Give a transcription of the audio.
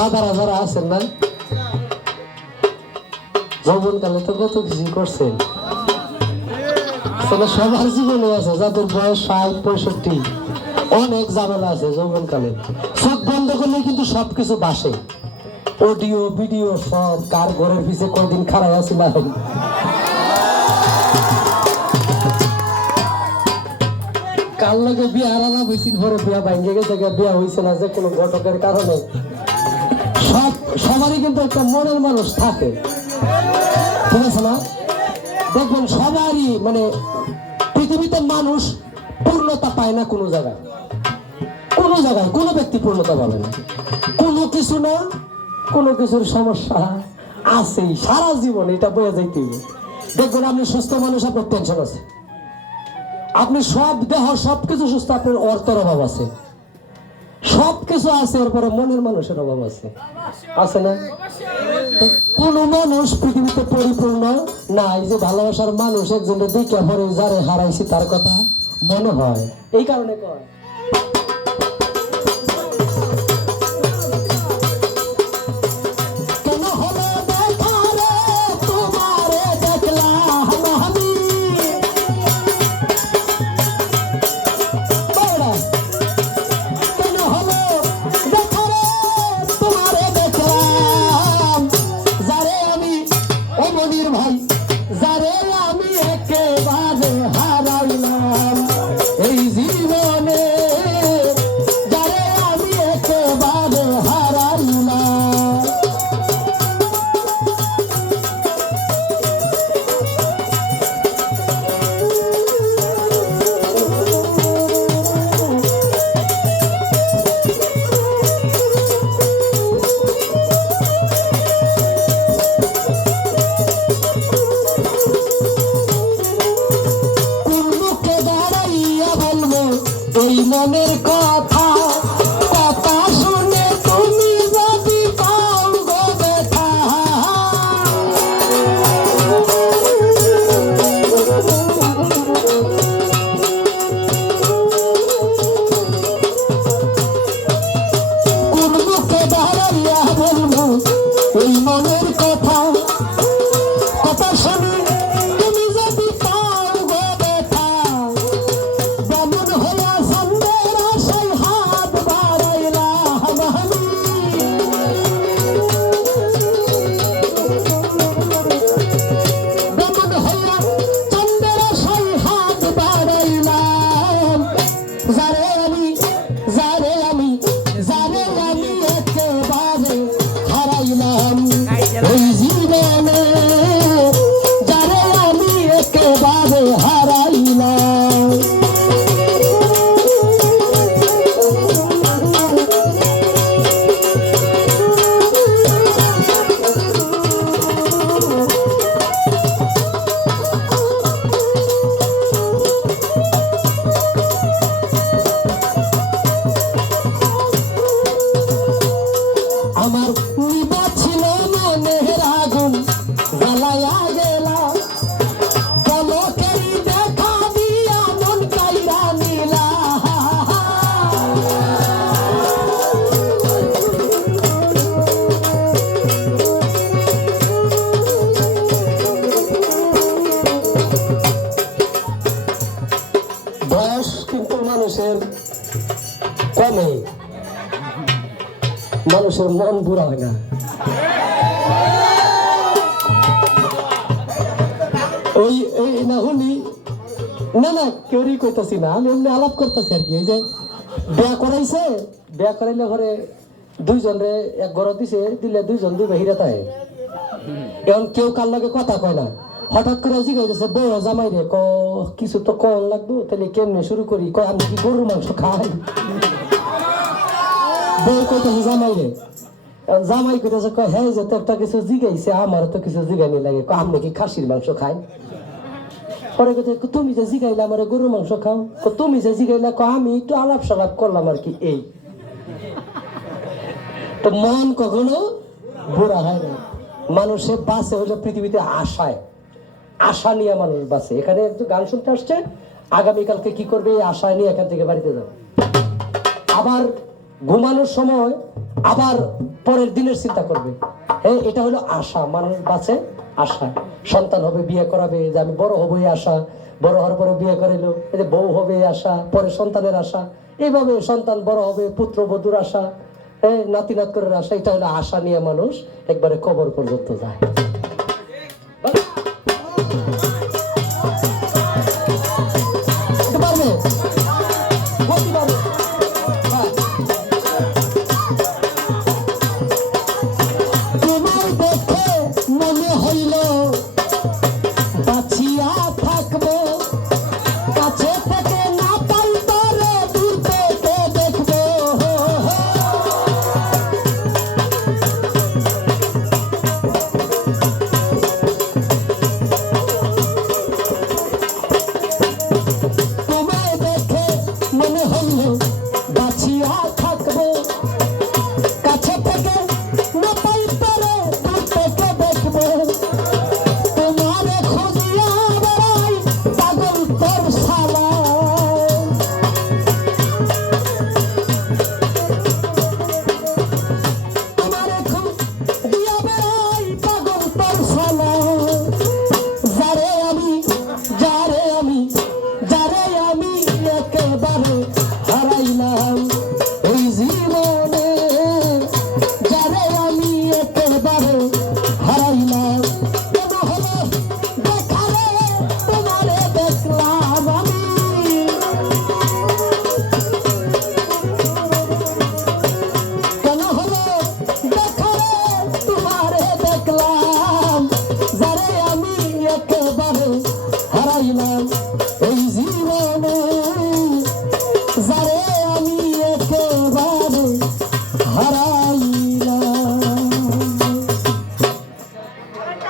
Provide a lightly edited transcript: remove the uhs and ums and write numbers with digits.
দাদারা যারা আছেন না, যৌবনকালে তো কত কিছু করছেন, সবার জীবনে আছে। যাদের বয়স ৬০-৬৫ অনেক ঝামেলা আছে যৌবনকালে। চোখ বন্ধ করলে কিন্তু সবকিছু বাসে, অডিও ভিডিও সব। কার ঘরের পিছে কয়দিন খাড়াই আছিলাম, কার লগে বিয়া আলাদা হয়েছি, ঘরে বিয়া ভাঙ্গে গেছে, বিয়া হয়েছে না যে কোনো ঘটকের কারণে। সবারই কিন্তু একটা মনের মানুষ থাকে, ঠিক আছে না? দেখবেন সবারই মানে পৃথিবীতে মানুষ পূর্ণতা পায় না কোনো জায়গায়, কোনো ব্যক্তি পূর্ণতা পাবে না। কোনো কিছু না কোনো কিছুর সমস্যা আছেই সারা জীবন, এটা বয়ে যাইতে। দেখবেন আপনি সুস্থ মানুষ, আপনার টেনশন আছে, আপনি সব দেহ সবকিছু সুস্থ, আপনার অর্থের অভাব আছে, সবকিছু আছে, এরপরে মনের মানুষের অভাব আছে, আছে না? কোন মানুষ পৃথিবীতে পরিপূর্ণ নাই যে ভালোবাসার মানুষ একজনের দিকে পরে যারে হারাইছি তার কথা মনে হয়। এই কারণে কয় মনের কথা কথা শুনে তুমি যদি পাও গো ব্যথা, কোন মুখে দাঁড়াইয়া বলবো এই মনের কথা কথা শুনে তুমি যদি পাও গো ব্যথা, যেমন হইয়া সন্ধ্যের আশায় হাত বাড়াইলাম আমি, যেমন হইয়া চন্দ্রের আশায় হাত বাড়াইলাম, যারে আমি একেবারে হারাইলাম এই জীবনে, যারে আমি একেবারে হারাইলাম। আমার নিবা ছিল মনের আগুন জ্বালাইয়া গেলা, পলকেরই দেখা দিয়া মন কাইরা নিলা, বয়স কিন্তু মানুষের কমে, মানুষের মন বুড়া হয় না। ওই না হলি না কেউই কইতাছি না, আমি এমনি আলাপ করতেছি আর কি। এই যে বিয়া করাইলে ঘরে দুইজনে এক ঘর দিলে দুইজন দুই বাহিরে থাকে, এখন কেউ কার লাগে কথা কয় না। হঠাৎ করে জিজ্ঞাসা বড় জামাই রে কিছু তো কম লাগবো, তাহলে কেমনে শুরু করি, কয় আমি কি গরুর মাংস খাই? বউ কইতেছে জামাই রে, জামাই কইতেছে কয় হ্যাঁ যে তো একটা কিছু জিগাইছে, আমার তো কিছু জিগাইনি লাগে, আপনি কি খাসির মাংস খাই? পরে কথা তুমি যে জিগাইলে আমার গরুর মাংস খাও, তুমি যে জিগাইলে আমি একটু আলাপ সালাপ করলাম আর কি। এই তো মন কখনো বুড়া হয় না। মানুষের বাঁচে হলো পৃথিবীতে আশা নিয়ে মানুষ বাঁচে। এখানে একটু গান শুনতে আসছে, আগামীকালকে কি করবে এই আশা নিয়ে এখান থেকে বাড়িতে যাবে। আবার ঘুমানোর সময় আবার পরের দিনের চিন্তা করবে। হ্যাঁ, এটা হলো আশা। মানুষ বাঁচে আশা, সন্তান হবে, বিয়ে করাবে, যে আমি বড় হবো এই আশা, বড় হওয়ার পরে বিয়ে করাইলো, এই যে বউ হবে এই আশা, পরে সন্তানের আশা, এইভাবে সন্তান বড় হবে, পুত্র বধূর আশা, নাতি নাতকরের আশা। এটা হলো আশা নিয়ে মানুষ একবারে কবর পর্যন্ত যায়।